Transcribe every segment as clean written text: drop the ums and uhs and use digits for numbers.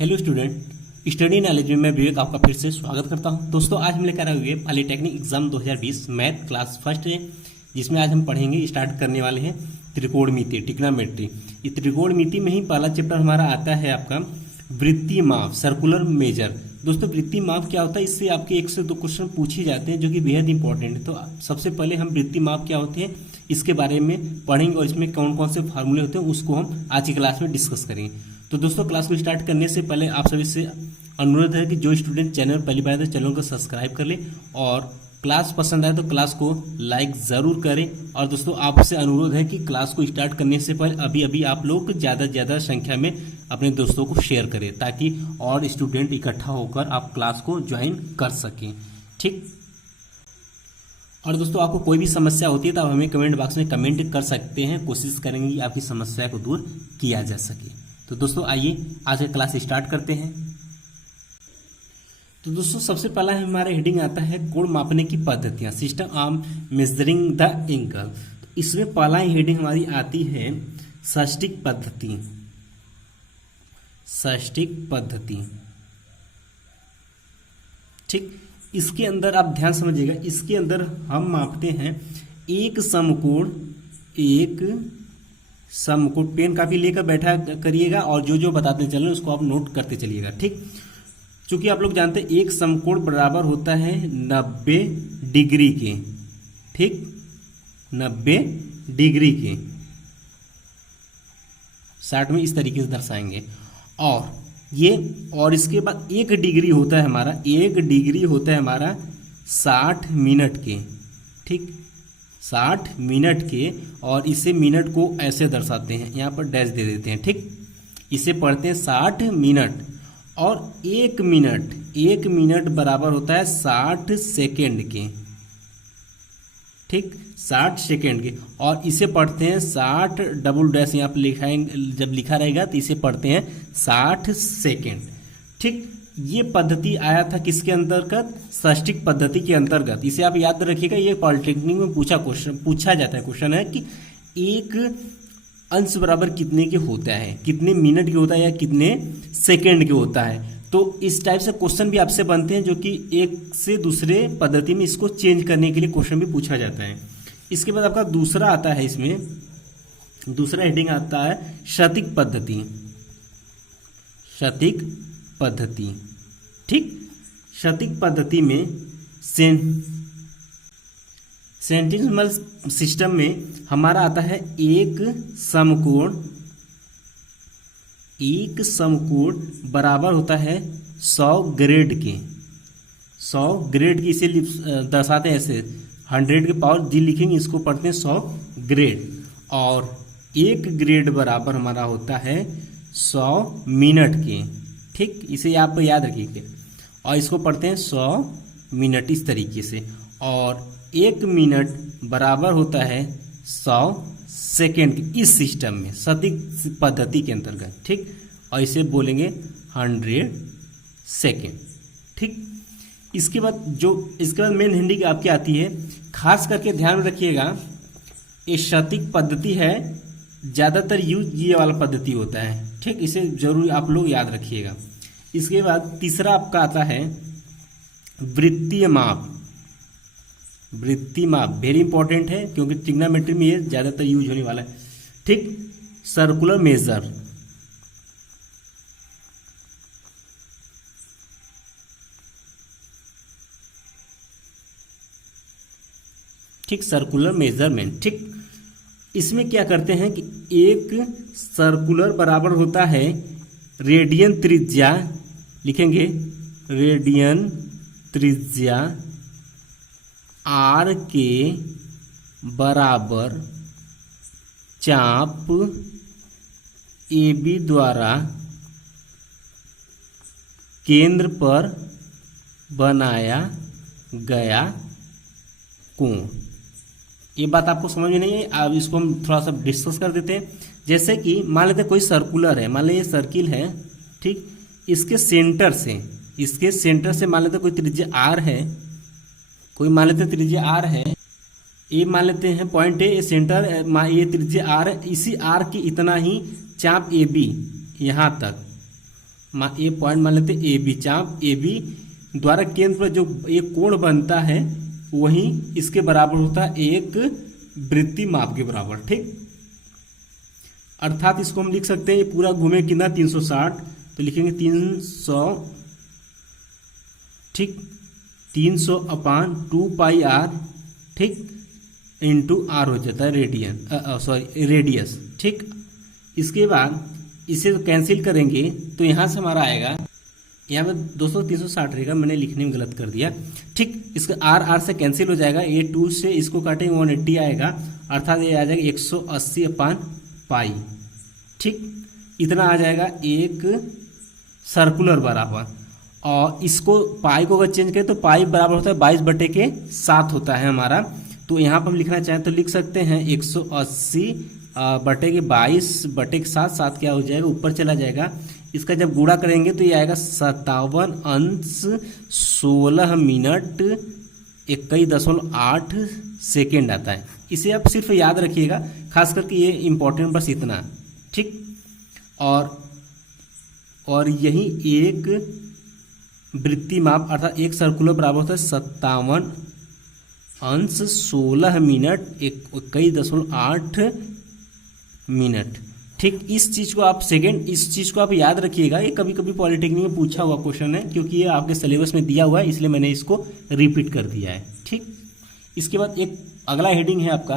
Hello student, study knowledge में मैं विवेक आपका फिर से स्वागत करता हूं। दोस्तों आज हम लेकर आए हुए polytechnic exam 2020 math class first है, जिसमें आज हम पढ़ेंगे स्टार्ट करने वाले हैं त्रिकोणमिति ट्रिग्नोमेट्री। ये त्रिकोणमिति में ही पहला चैप्टर हमारा आता है आपका वृत्तीय माप सर्कुलर मेजर। दोस्तों वृत्तीय माप क्या होता है, इससे आपके 1 से 2 क्वेश्चन पूछे जाते हैं जो कि बेहद इंपॉर्टेंट है। तो सबसे पहले हम वृत्तीय माप क्या होते हैं इसके बारे में पढ़ेंगे और इसमें कौन कौन से फार्मूले होते हैं उसको हम आज की क्लास में डिस्कस करेंगे। तो दोस्तों क्लास को स्टार्ट करने से पहले आप सभी से अनुरोध है कि जो स्टूडेंट चैनल पहली बार है तो चैनल को सब्सक्राइब कर ले और क्लास पसंद आए तो क्लास को लाइक ज़रूर करें। और दोस्तों आपसे अनुरोध है कि क्लास को स्टार्ट करने से पहले अभी आप लोग ज़्यादा से ज़्यादा संख्या में अपने दोस्तों को शेयर करें ताकि और स्टूडेंट इकट्ठा होकर आप क्लास को ज्वाइन कर सकें, ठीक। और दोस्तों आपको कोई भी समस्या होती है तो आप हमें कमेंट बॉक्स में कमेंट कर सकते हैं, कोशिश करेंगे कि आपकी समस्या को दूर किया जा सके। तो दोस्तों आइए आज का क्लास स्टार्ट करते हैं। तो दोस्तों सबसे पहला हमारा हेडिंग आता है कोण मापने की पद्धतियां, system of measuring the angle. तो इसमें पहला हेडिंग हमारी आती है षष्टिक पद्धति। षष्टिक पद्धति, ठीक। इसके अंदर आप ध्यान समझिएगा, इसके अंदर हम मापते हैं एक समकोण पेन कापी लेकर बैठा करिएगा और जो जो बताते चलें उसको आप नोट करते चलिएगा, ठीक। चूंकि आप लोग जानते हैं एक समकोण बराबर होता है 90 डिग्री के, ठीक, 90 डिग्री के। 60 में इस तरीके से दर्शाएंगे और इसके बाद 1 डिग्री होता है हमारा 60 मिनट के, ठीक, 60 मिनट के। और इसे मिनट को ऐसे दर्शाते हैं, यहाँ पर डैश दे देते हैं, ठीक। इसे पढ़ते हैं 60 मिनट। और 1 मिनट बराबर होता है 60 सेकेंड के, ठीक, 60 सेकेंड के। और इसे पढ़ते हैं 60 डबल डैश यहाँ पर जब लिखा रहेगा तो इसे पढ़ते हैं 60 सेकेंड, ठीक। ये पद्धति आया था किसके अंतर्गत, षष्टिक पद्धति के अंतर्गत। इसे आप याद रखिएगा, ये पॉलिटेक्निक में पूछा जाता है क्वेश्चन है कि एक अंश बराबर कितने के होता है, कितने मिनट के होता है या कितने सेकेंड के होता है। तो इस टाइप से क्वेश्चन भी आपसे बनते हैं जो कि एक से दूसरे पद्धति में इसको चेंज करने के लिए क्वेश्चन भी पूछा जाता है। इसके बाद आपका दूसरा आता है, इसमें दूसरा हेडिंग आता है क्षैतिज पद्धति। क्षैतिज पद्धति, ठीक। क्षैतिज पद्धति में सेंटिनल सिस्टम में हमारा आता है एक समकोण बराबर होता है 100 ग्रेड के। 100 ग्रेड की इसे दर्शाते हैं ऐसे, 100 के पावर जी लिखेंगे, इसको पढ़ते हैं 100 ग्रेड। और 1 ग्रेड बराबर हमारा होता है 100 मिनट के, ठीक। इसे आप याद रखिए और इसको पढ़ते हैं 100 मिनट इस तरीके से। और 1 मिनट बराबर होता है 100 सेकेंड इस सिस्टम में, क्षैतिज पद्धति के अंतर्गत, ठीक। और इसे बोलेंगे 100 सेकेंड, ठीक। इसके बाद मेन हेडिंग आपकी आती है, खास करके ध्यान में रखिएगा ये क्षैतिज पद्धति है, ज़्यादातर यूज ये वाला पद्धति होता है, ठीक। इसे जरूर आप लोग याद रखिएगा। इसके बाद तीसरा आपका आता है वृत्तीय माप। वृत्तीय माप वेरी इंपॉर्टेंट है क्योंकि ट्रिग्नोमेट्री में ये ज़्यादातर यूज होने वाला है, ठीक। सर्कुलर मेजर, ठीक, सर्कुलर मेजरमेंट, ठीक। इसमें क्या करते हैं कि एक सर्कुलर बराबर होता है रेडियन त्रिज्या, लिखेंगे रेडियन त्रिज्या आर के बराबर चाप ए बी द्वारा केंद्र पर बनाया गया कोण। ये बात आपको समझ में नहीं है, अब इसको हम थोड़ा सा डिस्कस कर देते हैं। जैसे कि मान लेते हैं कोई सर्कुलर है, मान लें ये सर्किल है, ठीक। इसके सेंटर से मान लेते हैं कोई त्रिज्या आर है, कोई मान लेते हैं त्रिज्या आर है, ये मान लेते हैं पॉइंट ए, सेंटर ये त्रिज्या आर है, इसी आर के इतना ही चाप ए बी यहाँ तक, ए पॉइंट मान लेते ए बी, चाप ए बी द्वारा केंद्र पर जो एक कोण बनता है वही इसके बराबर होता है एक वृत्तीय माप के बराबर। ठीक, अर्थात इसको हम लिख सकते हैं ये पूरा घूमे कितना 360, तो लिखेंगे 300, ठीक, 300/2 पाई आर, ठीक, इंटू आर हो जाता है रेडियस। ठीक, इसके बाद इसे कैंसिल करेंगे तो यहां से हमारा आएगा, यहाँ पे दोस्तों 360 रहेगा, मैंने लिखने में गलत कर दिया। ठीक, इसका आर से कैंसिल हो जाएगा, ये 2 से इसको काटेंगे 180 आएगा, अर्थात ये आ जाएगा 180/पाई। ठीक, इतना आ जाएगा एक सर्कुलर बराबर। और इसको पाई को अगर चेंज करें तो पाई बराबर होता है 22/7 होता है हमारा। तो यहाँ पर हम लिखना चाहें तो लिख सकते हैं 180/22/7, 7 क्या हो जाएगा ऊपर चला जाएगा। इसका जब गुणा करेंगे तो ये आएगा 57 अंश 16 मिनट 21.8 सेकेंड आता है। इसे आप सिर्फ याद रखिएगा, खास करके ये इंपॉर्टेंट बस इतना। ठीक, और यही एक वृत्तीय माप अर्थात एक सर्कुलर बराबर होता है 57 अंश 16 मिनट 21.8 मिनट। ठीक, इस चीज को आप याद रखिएगा, ये कभी कभी पॉलिटेक्निक में पूछा हुआ क्वेश्चन है, क्योंकि ये आपके सिलेबस में दिया हुआ है, इसलिए मैंने इसको रिपीट कर दिया है। ठीक, इसके बाद एक अगला हेडिंग है आपका।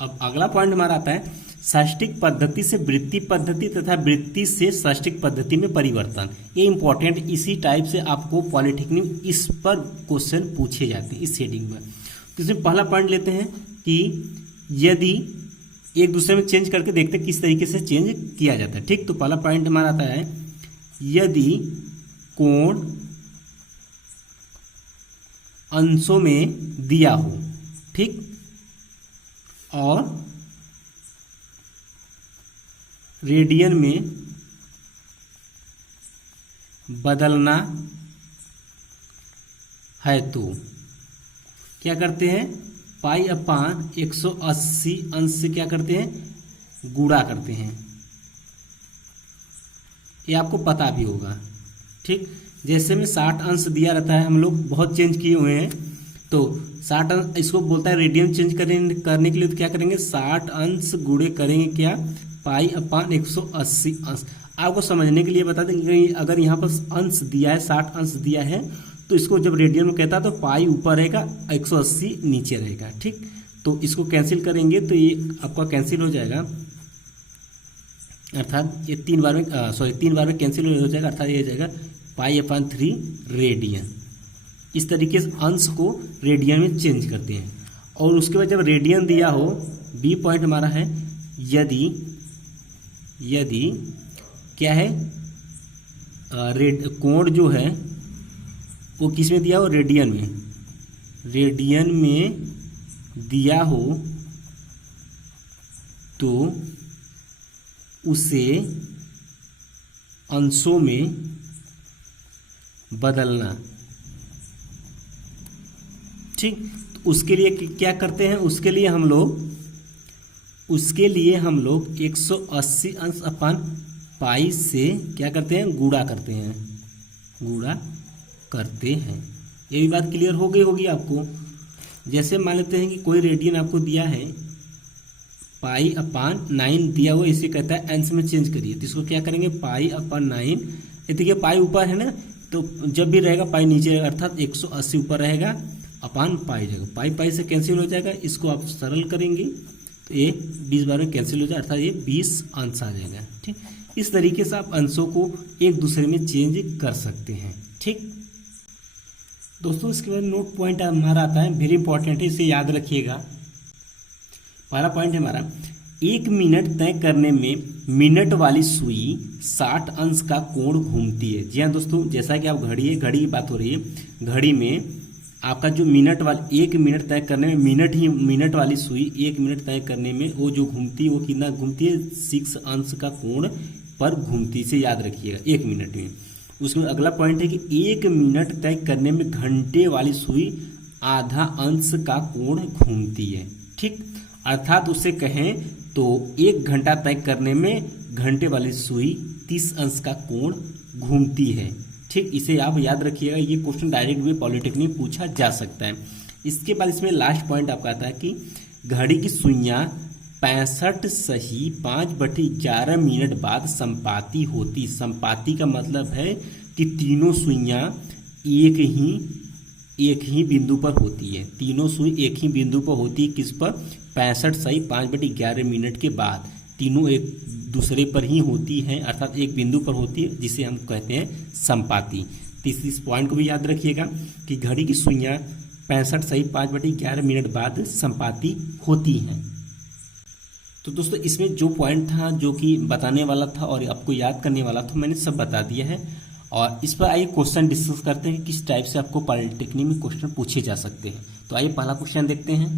अब अगला पॉइंट हमारा आता है षष्टिक पद्धति से वृत्तीय पद्धति तथा वृत्तीय से षष्टिक पद्धति में परिवर्तन। ये इंपॉर्टेंट, इसी टाइप से आपको पॉलिटेक्निक इस पर क्वेश्चन पूछे जाते हैं इस हेडिंग में। तो इसमें पहला पॉइंट लेते हैं कि यदि एक दूसरे में चेंज करके देखते हैं किस तरीके से चेंज किया जाता है। ठीक, तो पहला पॉइंट हमारा आता है यदि कोण अंशों में दिया हो, ठीक, और रेडियन में बदलना है तो क्या करते हैं, पाई/180 अंश से क्या करते हैं, गुणा करते हैं। ये आपको पता भी होगा। ठीक, जैसे में 60 अंश दिया रहता है, हम लोग बहुत चेंज किए हुए हैं, तो 60 अंश इसको बोलता है रेडियन चेंज करने के लिए तो क्या करेंगे 60 अंश गुणे करेंगे क्या, पाई/180 अंश। आपको समझने के लिए बता दें कि अगर यहाँ पर अंश दिया है 60 अंश दिया है तो इसको जब रेडियन में कहता है तो पाई ऊपर रहेगा 180 नीचे रहेगा। ठीक, तो इसको कैंसिल करेंगे तो ये आपका कैंसिल हो जाएगा, अर्थात ये 3 बार में कैंसिल हो जाएगा, अर्थात ये हो जाएगा पाई/3 रेडियन। इस तरीके से अंश को रेडियन में चेंज करते हैं। और उसके बाद जब रेडियन दिया हो, बी पॉइंट हमारा है यदि क्या है कोण जो है वो किस में दिया हो, रेडियन में दिया हो तो उसे अंशों में बदलना। ठीक, तो उसके लिए क्या करते हैं, उसके लिए हम लोग 180 अंश अपन पाई से क्या करते हैं, गुणा करते हैं। ये भी बात क्लियर हो गई होगी आपको। जैसे मान लेते हैं कि कोई रेडियन आपको दिया है, पाई/9 दिया हुआ, इसे कहता है अंश में चेंज करिए, तो इसको क्या करेंगे पाई/9। देखिए पाई ऊपर है ना, तो जब भी रहेगा पाई नीचे रहेगा, अर्थात 180 ऊपर रहेगा, अपान पाई जाएगा, पाई से कैंसिल हो जाएगा। इसको आप सरल करेंगे तो ये 20 बार में कैंसिल हो जाएगा, अर्थात ये 20 अंश आ जाएगा। ठीक, इस तरीके से आप अंशों को एक दूसरे में चेंज कर सकते हैं। ठीक दोस्तों, इसके बाद नोट पॉइंट हमारा आता है, वेरी इंपॉर्टेंट है, इसे याद रखिएगा। पहला पॉइंट है हमारा 1 मिनट तय करने में मिनट वाली सुई 60 अंश का कोण घूमती है। जी हाँ दोस्तों, जैसा कि आप घड़ी की बात हो रही है, घड़ी में आपका जो मिनट वाली 1 मिनट तय करने में मिनट वाली सुई 1 मिनट तय करने में वो जो घूमती है वो कितना घूमती है, 6 अंश का कोण पर घूमती, से याद रखिएगा 1 मिनट में। उसमें अगला पॉइंट है कि 1 मिनट तय करने में घंटे वाली सुई आधा अंश का कोण घूमती है। ठीक, अर्थात उसे कहें तो 1 घंटा तय करने में घंटे वाली सुई 30 अंश का कोण घूमती है। ठीक, इसे आप याद रखिएगा, ये क्वेश्चन डायरेक्ट भी पॉलिटेक्निक पूछा जा सकता है। इसके बाद इसमें लास्ट पॉइंट आपका आता है कि घड़ी की सुइयां 65 सही 5/11 बाद संपाती होती। संपाती का मतलब है कि तीनों सुइयां एक ही बिंदु पर होती है। तीनों सुई एक ही बिंदु पर होती है, किस पर? 65 सही 5/11 के बाद तीनों एक दूसरे पर ही होती हैं, अर्थात एक बिंदु पर होती है, जिसे हम कहते हैं संपाती। तो इस पॉइंट को भी याद रखिएगा कि घड़ी की सुइयां 65 सही 5/11 बाद संपाती होती हैं। तो दोस्तों इसमें जो पॉइंट था जो कि बताने वाला था और आपको याद करने वाला था, मैंने सब बता दिया है। और इस पर आइए क्वेश्चन डिस्कस करते हैं कि किस टाइप से आपको पॉलिटेक्निक में क्वेश्चन पूछे जा सकते हैं। तो आइए पहला क्वेश्चन देखते हैं।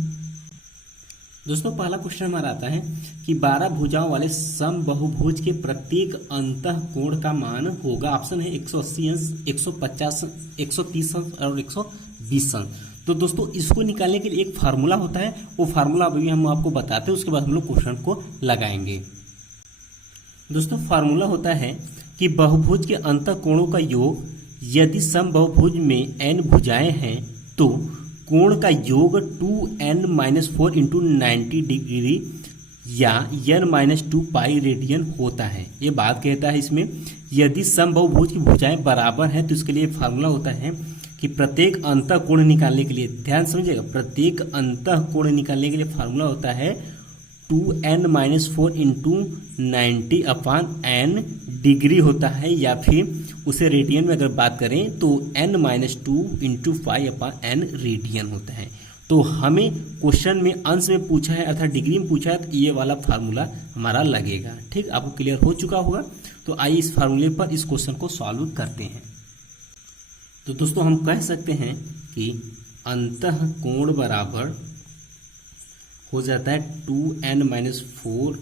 दोस्तों पहला क्वेश्चन हमारा आता है कि 12 भुजाओं वाले समबाहुभुज के प्रत्येक अंतः कोण का मान होगा। ऑप्शन है 180 अंश, 150, 130 अंश और 120 अंश। तो दोस्तों इसको निकालने के लिए एक फार्मूला होता है, वो फार्मूला अभी हम आपको बताते हैं, उसके बाद हम लोग क्वेश्चन को लगाएंगे। दोस्तों फार्मूला होता है कि बहुभुज के अंतः कोणों का योग, यदि समबाहुभुज में n भुजाएं हैं तो कोण का योग 2n-4 इंटू 90 डिग्री या n-2 पाई रेडियन होता है। ये बात कहता है इसमें, यदि समबाहुभुज की भुजाएं बराबर हैं तो इसके लिए फार्मूला होता है कि प्रत्येक अंतः कोण निकालने के लिए, ध्यान समझिएगा, प्रत्येक अंतः कोण निकालने के लिए फार्मूला होता है 2n-4 इंटू 90/n डिग्री होता है, या फिर उसे रेडियन में अगर बात करें तो n-2 इंटू 5/n रेडियन होता है। तो हमें क्वेश्चन में अंश में पूछा है अर्थात डिग्री में पूछा है, तो ये वाला फार्मूला हमारा लगेगा। ठीक, आपको क्लियर हो चुका होगा। तो आइए इस फार्मूले पर इस क्वेश्चन को सॉल्व करते हैं। तो दोस्तों हम कह सकते हैं कि अंतः कोण बराबर हो जाता है 2n-4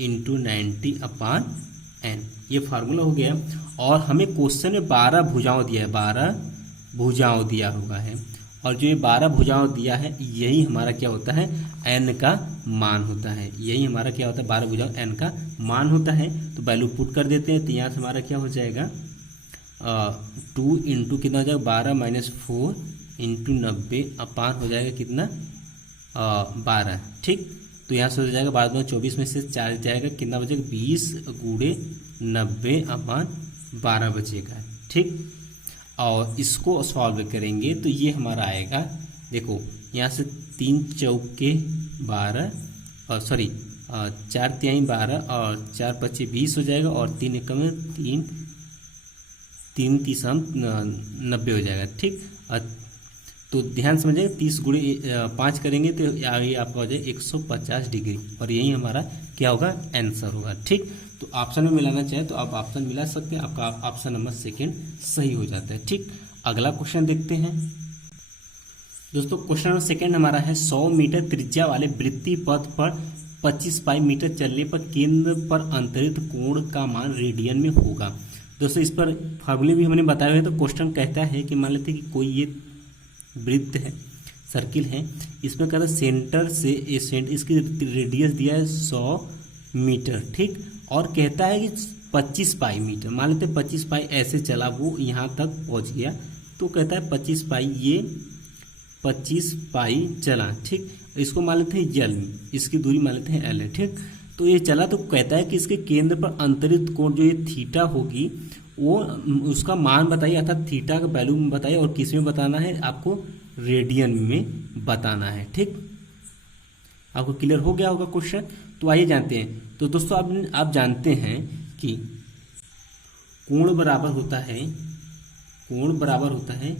इंटू 90/n। ये फार्मूला हो गया। और हमें क्वेश्चन में 12 भुजाओं दिया है, 12 भुजाओं दिया हुआ है, और जो ये 12 भुजाओं दिया है यही हमारा क्या होता है, n का मान होता है। यही हमारा क्या होता है, 12 भुजाओं n का मान होता है। तो वैल्यू पुट कर देते हैं, तो यहाँ से हमारा क्या हो जाएगा 2 इंटू कितना हो जाएगा 12-4 इंटू 90 हो जाएगा कितना 12। ठीक, तो यहाँ से हो जाएगा 12-24 में से 4 जाएगा, कितना बचेगा 20 गुणे 90/12 बचेगा। ठीक, और इसको सॉल्व करेंगे तो ये हमारा आएगा, देखो यहाँ से 3 चौके 12 और 4 तिहाई 12 और 4 पच्चे 20 हो जाएगा, और 3 एकम में 3 30 90 हो जाएगा। ठीक, तो ध्यान समझिएगा 30 गुणे 5 करेंगे तो ये आपका हो जाएगा 150 डिग्री, और यही हमारा क्या होगा आंसर होगा। ठीक, तो ऑप्शन में मिलाना चाहे तो आप ऑप्शन मिला सकते हैं, आपका ऑप्शन नंबर 2 सही हो जाता है। ठीक, अगला क्वेश्चन देखते हैं। दोस्तों क्वेश्चन नंबर 2 हमारा है 100 मीटर त्रिज्या वाले वृत्तीय पथ पर 25 पाई मीटर चलने पर केंद्र पर अंतरित कोण का मान रेडियन में होगा। दोस्तों इस पर फार्मूले भी हमने बताए हुए, तो क्वेश्चन कहता है कि मान लेते हैं कि कोई ये वृत्त है, सर्किल है, इसमें कहता है सेंटर से इसकी रेडियस दिया है 100 मीटर। ठीक, और कहता है कि 25 पाई मीटर, मान लेते हैं 25 पाई ऐसे चला, वो यहाँ तक पहुँच गया, तो कहता है 25 पाई, ये 25 पाई चला। ठीक, इसको मान लेते हैं यल, इसकी दूरी मान लेते हैं एल है। ठीक, तो ये चला, तो कहता है कि इसके केंद्र पर अंतरित कोण जो ये थीटा होगी वो उसका मान बताइए, अर्थात थीटा का वैल्यू में बताइए, और किस में बताना है, आपको रेडियन में बताना है। ठीक, आपको क्लियर हो गया होगा क्वेश्चन। तो आइए जानते हैं। तो दोस्तों आप जानते हैं कि कोण बराबर होता है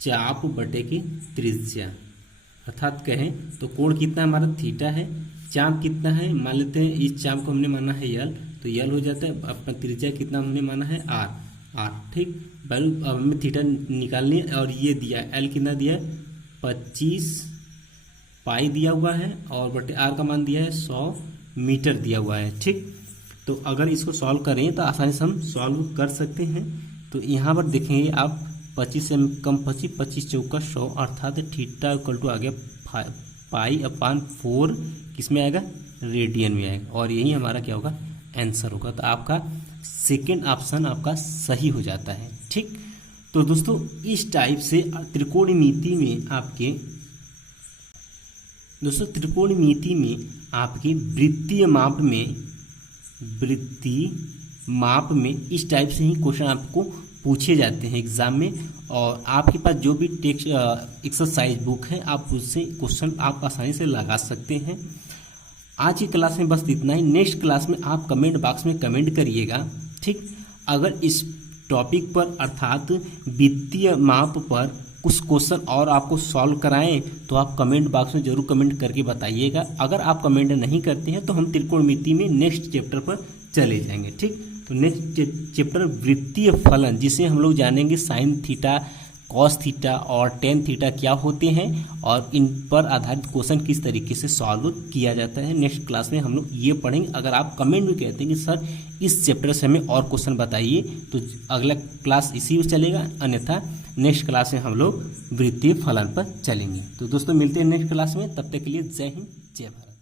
चाप बटे की त्रिज्या, अर्थात कहें तो कोण कितना हमारा थीटा है, चाप कितना है, मान लेते हैं इस चाप को हमने माना है यल, तो यल हो जाता है, अपना त्रिज्या कितना हमने माना है आर। ठीक, वैल्यू अब हमें थीटा निकालनी है, और ये दिया एल कितना दिया है 25 पाई दिया हुआ है, और बटे आर का मान दिया है 100 मीटर दिया हुआ है। ठीक, तो अगर इसको सॉल्व करें तो आसानी से हम सॉल्व कर सकते हैं। तो यहाँ पर देखेंगे आप 25 से कम 25 चौका 100, अर्थात थीटा इक्वल टू आ गया π/4 किस में आएगा, रेडियन में आएगा, और यही हमारा क्या होगा आंसर होगा। तो आपका सेकेंड ऑप्शन आपका सही हो जाता है। ठीक, तो दोस्तों इस टाइप से त्रिकोणमिति में आपके वृत्तीय माप में इस टाइप से ही क्वेश्चन आपको पूछे जाते हैं एग्जाम में। और आपके पास जो भी टेक्स्ट एक्सरसाइज बुक है आप उससे क्वेश्चन आप आसानी से लगा सकते हैं। आज की क्लास में बस इतना ही। नेक्स्ट क्लास में आप कमेंट बॉक्स में कमेंट करिएगा। ठीक, अगर इस टॉपिक पर अर्थात वित्तीय माप पर कुछ क्वेश्चन और आपको सॉल्व कराएं तो आप कमेंट बॉक्स में जरूर कमेंट करके बताइएगा। अगर आप कमेंट नहीं करते हैं तो हम त्रिकोणमिति में नेक्स्ट चैप्टर पर चले जाएंगे। ठीक, तो नेक्स्ट चैप्टर वृत्तीय फलन, जिसे हम लोग जानेंगे साइन थीटा, कॉस थीटा और टेन थीटा क्या होते हैं और इन पर आधारित क्वेश्चन किस तरीके से सॉल्व किया जाता है। नेक्स्ट क्लास में हम लोग ये पढ़ेंगे। अगर आप कमेंट में कहते हैं कि सर इस चैप्टर से हमें और क्वेश्चन बताइए तो अगला क्लास इसी में चलेगा, अन्यथा नेक्स्ट क्लास में हम लोग वृत्तीय फलन पर चलेंगे। तो दोस्तों मिलते हैं नेक्स्ट क्लास में, तब तक के लिए जय हिंद जय भारत।